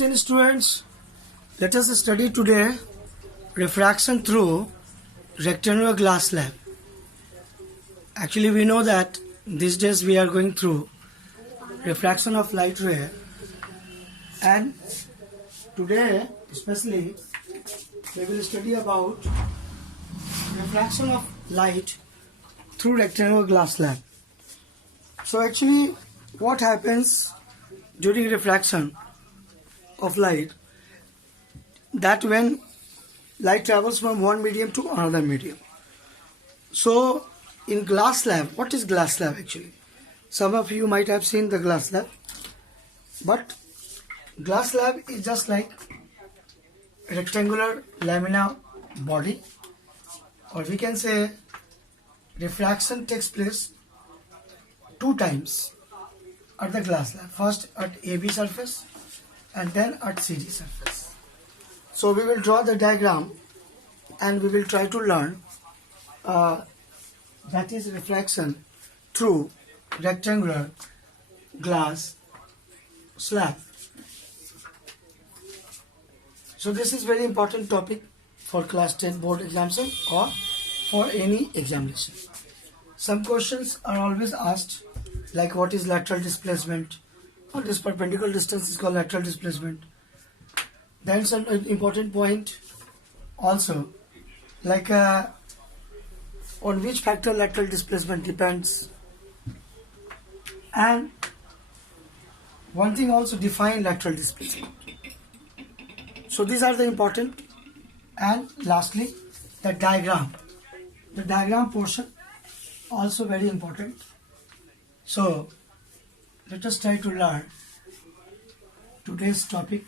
10 students, let us study today refraction through rectangular glass slab. Actually, we know that these days we are going through refraction of light ray, and today especially we will study about refraction of light through rectangular glass slab. So actually what happens during refraction of light, that when light travels from one medium to another medium. So in glass slab, what is glass slab actually? Some of you might have seen the glass slab, but glass slab is just like rectangular lamina body, or we can say refraction takes place two times at the glass slab, first at AB surface and then at CD surface. So we will draw the diagram and we will try to learn that is refraction through rectangular glass slab. So this is very important topic for class 10 board examination or for any examination. Some questions are always asked, like what is lateral displacement, or this perpendicular distance is called lateral displacement. Then some important point also, like on which factor lateral displacement depends, and one thing also, define lateral displacement. So these are the important, and lastly the diagram portion also very important. So let us try to learn today's topic,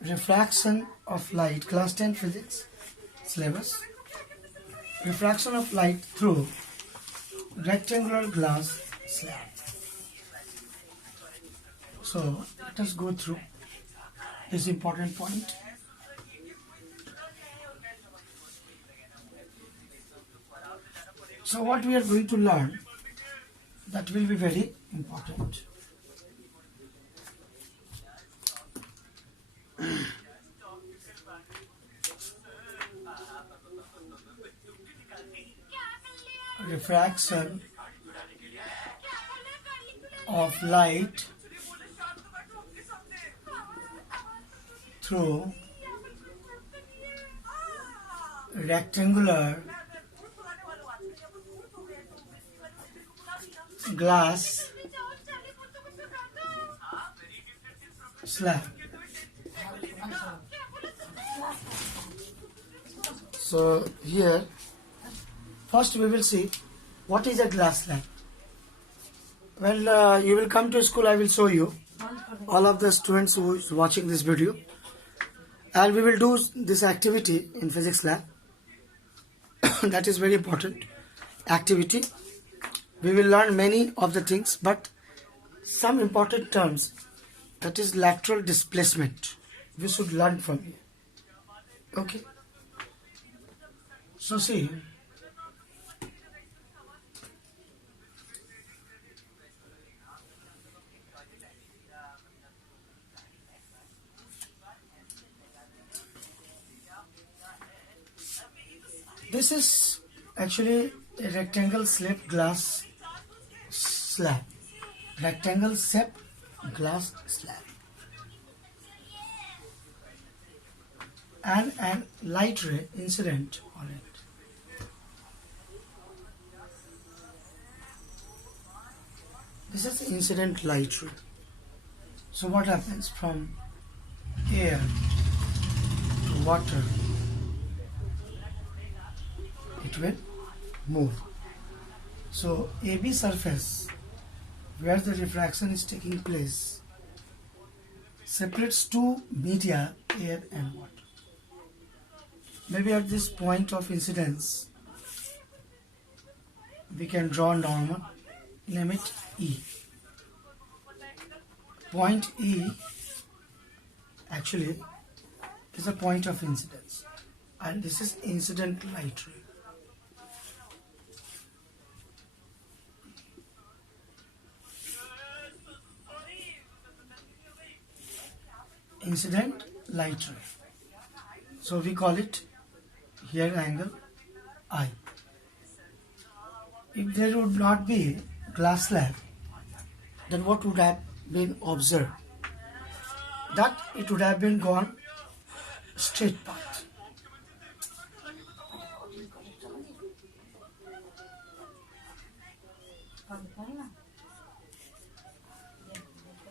refraction of light, class 10 physics syllabus, refraction of light through rectangular glass slab. So let us go through this important point. So what we are going to learn, that will be very important. Refraction of light through rectangular glass slab. So here first we will see what is a glass slab. Well, you will come to school, I will show you, all of the students who is watching this video, and we will do this activity in physics lab. That is very important activity. We will learn many of the things, but some important terms, that is lateral displacement, we should learn from here. Okay. So see, this is actually a rectangle shaped glass slab. Rectangle shaped glass slab. And light ray incident on it. This is incident light ray. So what happens from air to water? It will move. So AB surface, where the refraction is taking place, separates two media, air and water. Maybe at this point of incidence we can draw normal, name it E. Point E actually is a point of incidence, and this is incident light ray. incident light ray. So we call it here angle I. If there would not be glass slab, then what would have been observed? That it would have been gone straight path.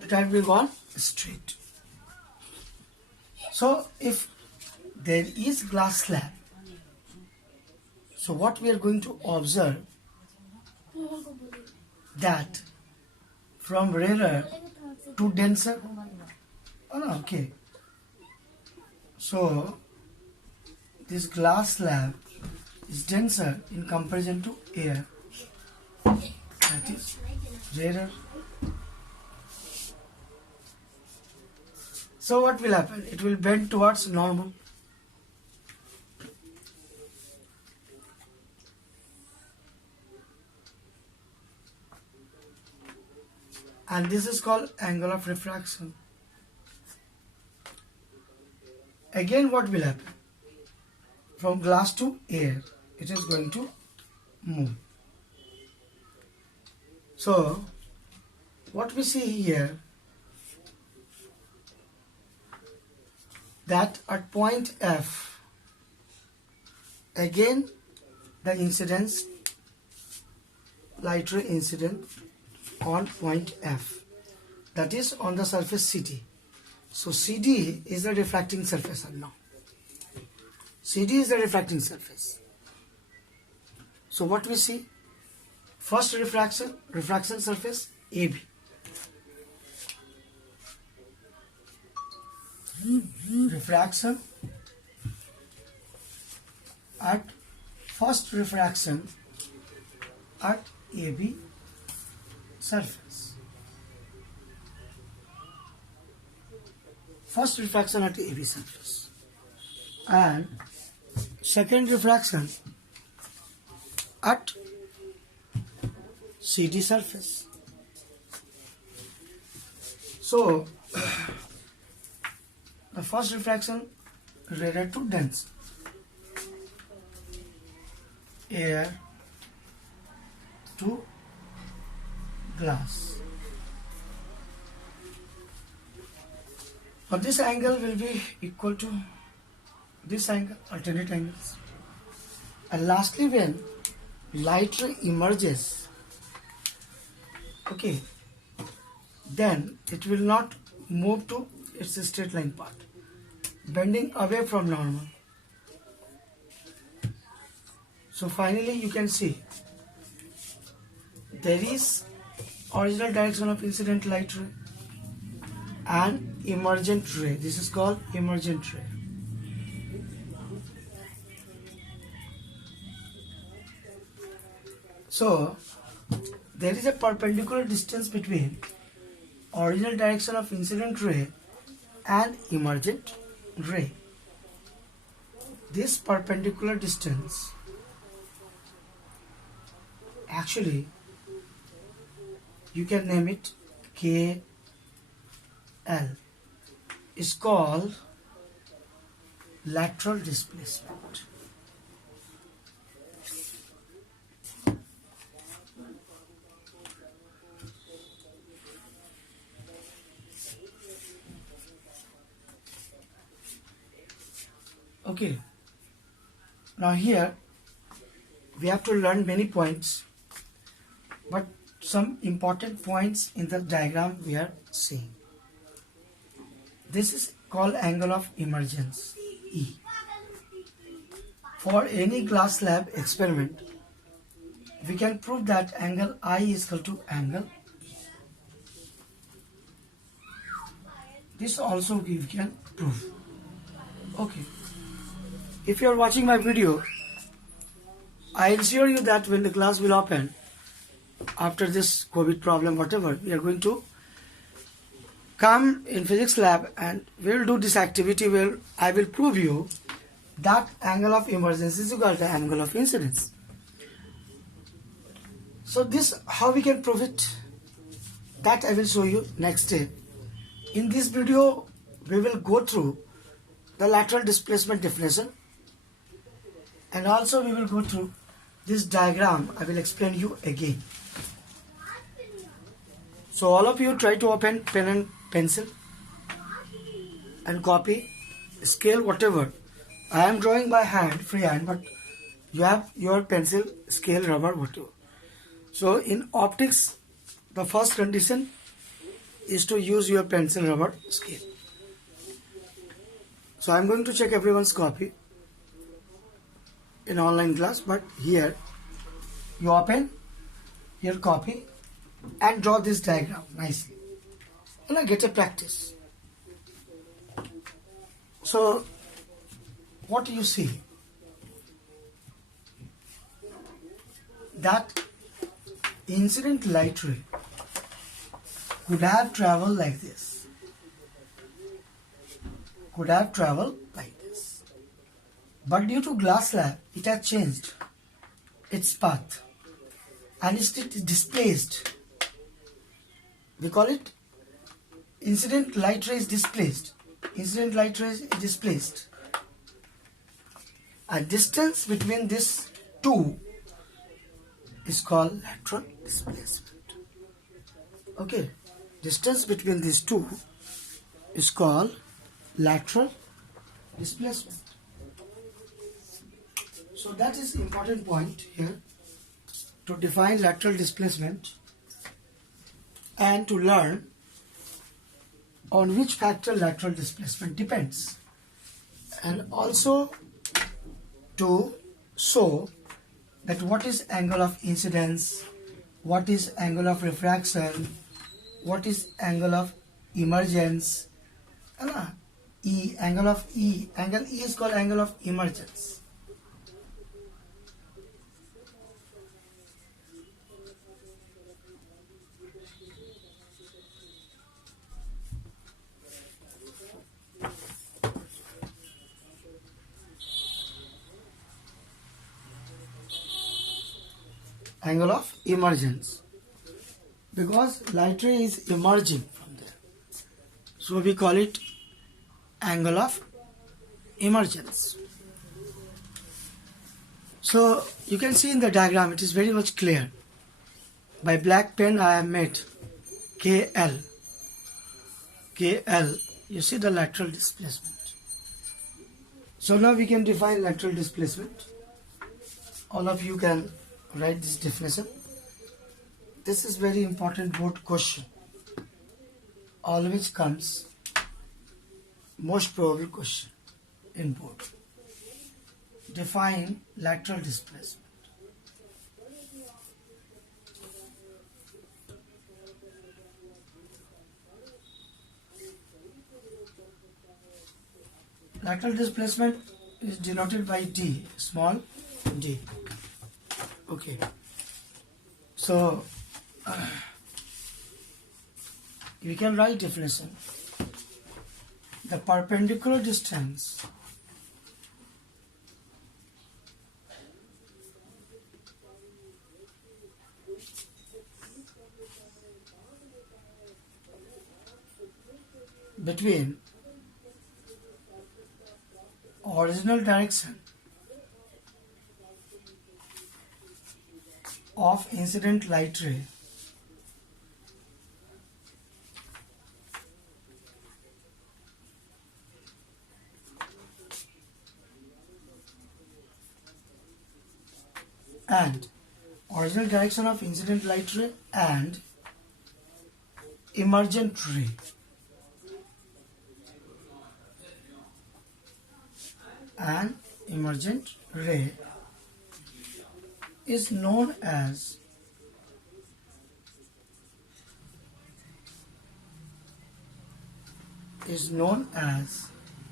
It had been gone straight. So if there is glass slab, so what we are going to observe that from rarer to denser. Oh no, okay. So this glass slab is denser in comparison to air. That is rarer. So what will happen? It will bend towards normal. And this is called angle of refraction. Again, what will happen? From glass to air, it is going to move. So, what we see here, that at point F, again the incidence, light ray incident on point F, that is on the surface CD. So CD is the refracting surface now. CD is the refracting surface. So what we see? First refraction surface AB. Refraction at first refraction at AB surface. First refraction at AB surface. And second refraction at CD surface. So the first refraction related to dense, air to glass. But this angle will be equal to this angle, alternate angles. And lastly, when light ray emerges, okay, then it will not move to its straight line path, bending away from normal. So finally you can see there is original direction of incident light ray and emergent ray. This is called emergent ray. So there is a perpendicular distance between original direction of incident ray and emergent ray. This perpendicular distance, actually you can name it KL, is called lateral displacement. Okay, now here we have to learn many points, but some important points in the diagram we are seeing. This is called angle of emergence, E. For any glass slab experiment, we can prove that angle I is equal to angle E. This also we can prove. Okay. If you are watching my video, I assure you that when the class will open, after this COVID problem, whatever, we are going to come in physics lab and we will do this activity where I will prove you that angle of emergence is equal to angle of incidence. So this, how we can prove it, that I will show you next day. In this video, we will go through the lateral displacement definition, and also we will go through this diagram. I will explain you again. So all of you try to open pen and pencil and copy, scale, whatever. I am drawing by hand, freehand, but you have your pencil, scale, rubber, whatever. So in optics, the first condition is to use your pencil, rubber, scale. So I am going to check everyone's copy in online class, but here you open your copy and draw this diagram nicely, and I get a practice. So what do you see? That incident light ray could have traveled like this. Could have traveled like this. But due to glass slab, it has changed its path and it is displaced. We call it incident light ray is displaced. Incident light ray is displaced. A distance between these two is called lateral displacement. Okay, distance between these two is called lateral displacement. So that is important point here, to define lateral displacement and to learn on which factor lateral displacement depends, and also to show that what is angle of incidence, what is angle of refraction, what is angle of emergence, angle E is called angle of emergence. Angle of emergence, because light ray is emerging from there, so we call it angle of emergence. So you can see in the diagram it is very much clear. By black pen I have made KL. You see the lateral displacement. So now we can define lateral displacement. All of you can write this definition. This is very important board question, always comes most probable question in board. Define lateral displacement. Lateral displacement is denoted by d, small d. Okay, so we can write definition. The perpendicular distance between original direction of incident light ray and original direction of incident light ray and emergent ray. And emergent ray is known as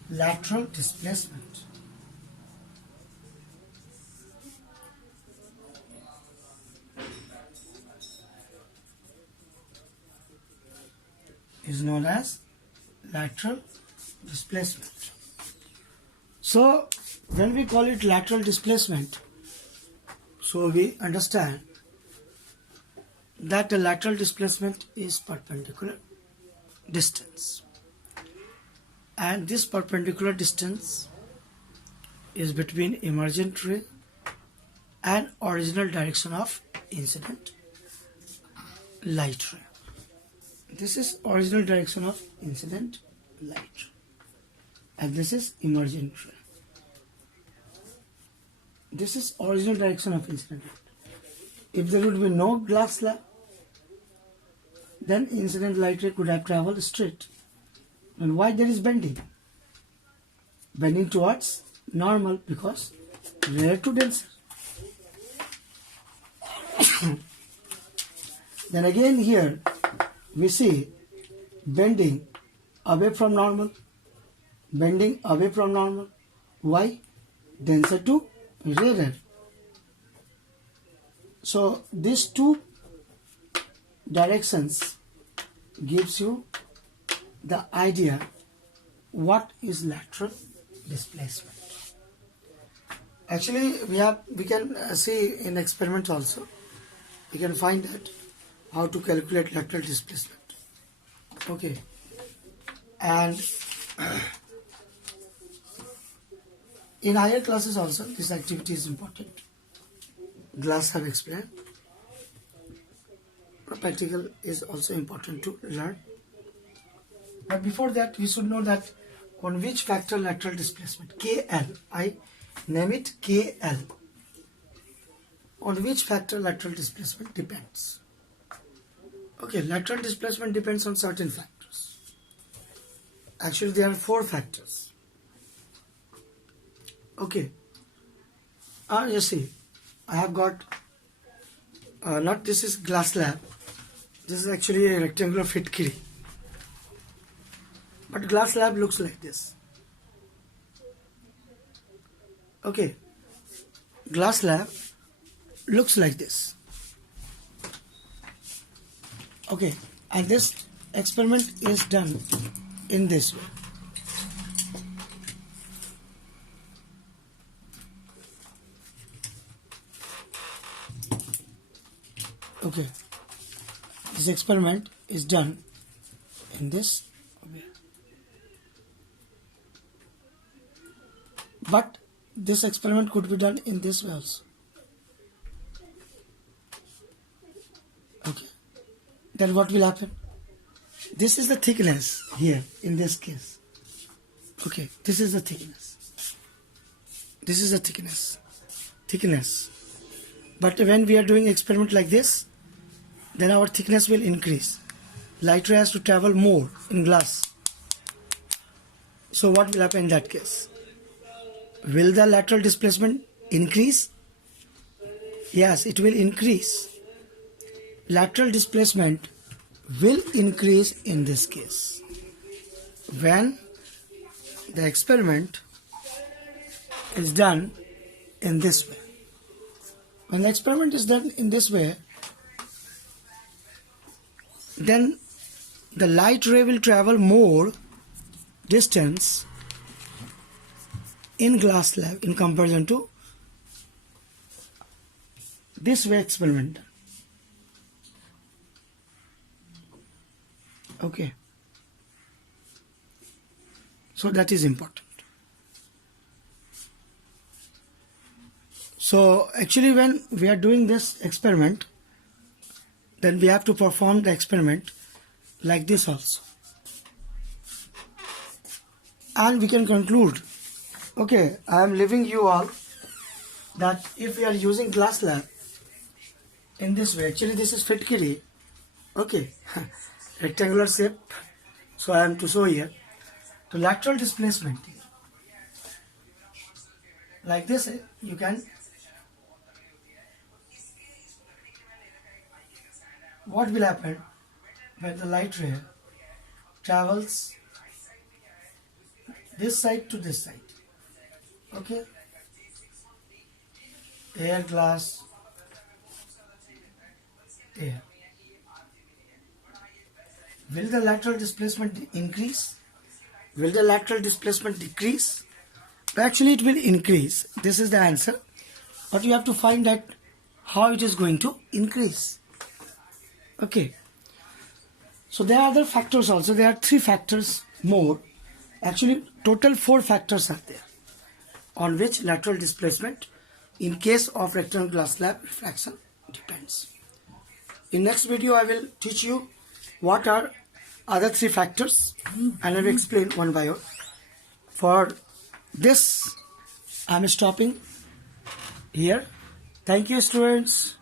lateral displacement. Is known as lateral displacement. So when we call it lateral displacement, so we understand that the lateral displacement is perpendicular distance. and this perpendicular distance is between emergent ray and original direction of incident light ray. This is original direction of incident light ray, and this is emergent ray. This is original direction of incident light. If there would be no glass slab, then incident light ray could have traveled straight. And why there is bending? Bending towards normal because rare to denser. Then again here we see bending away from normal. Bending away from normal. Why? Denser to rarer. So these two directions gives you the idea what is lateral displacement. Actually we can see in experiment also, we can find that how to calculate lateral displacement. Okay, and in higher classes also this activity is important. Glass have explained. Practical is also important to learn. But before that, we should know that on which factor lateral displacement, KL, I name it KL, on which factor lateral displacement depends. Okay, lateral displacement depends on certain factors. Actually, there are 4 factors. Okay, you see, I have got, not this is glass slab, this is actually a rectangular fit kiri. But glass slab looks like this. Okay, glass slab looks like this. Okay, and this experiment is done in this way. Okay, this experiment is done in this way. But this experiment could be done in this way also. Okay, then what will happen? This is the thickness here in this case. Okay, this is the thickness. This is the thickness. But when we are doing experiment like this, then our thickness will increase. Light ray has to travel more in glass. So what will happen in that case? Will the lateral displacement increase? Yes, it will increase. Lateral displacement will increase in this case when the experiment is done in this way. When the experiment is done in this way, then the light ray will travel more distance in glass slab in comparison to this way experiment. Okay, so that is important. So actually when we are doing this experiment, then we have to perform the experiment like this also. And we can conclude, okay, I am leaving you all that if we are using glass slab in this way, actually this is Fitkiri, okay, rectangular shape, so I am to show here, to lateral displacement, like this, you can, what will happen when the light ray travels this side to this side, okay, air, glass, air. Will the lateral displacement increase? Will the lateral displacement decrease? Actually it will increase. This is the answer. But you have to find out how it is going to increase. Okay. So there are other factors also. There are 3 factors more. Actually, total 4 factors are there on which lateral displacement in case of rectangular glass slab refraction depends. In next video, I will teach you what are other 3 factors and I will explain one by one. For this, I am stopping here. Thank you, students.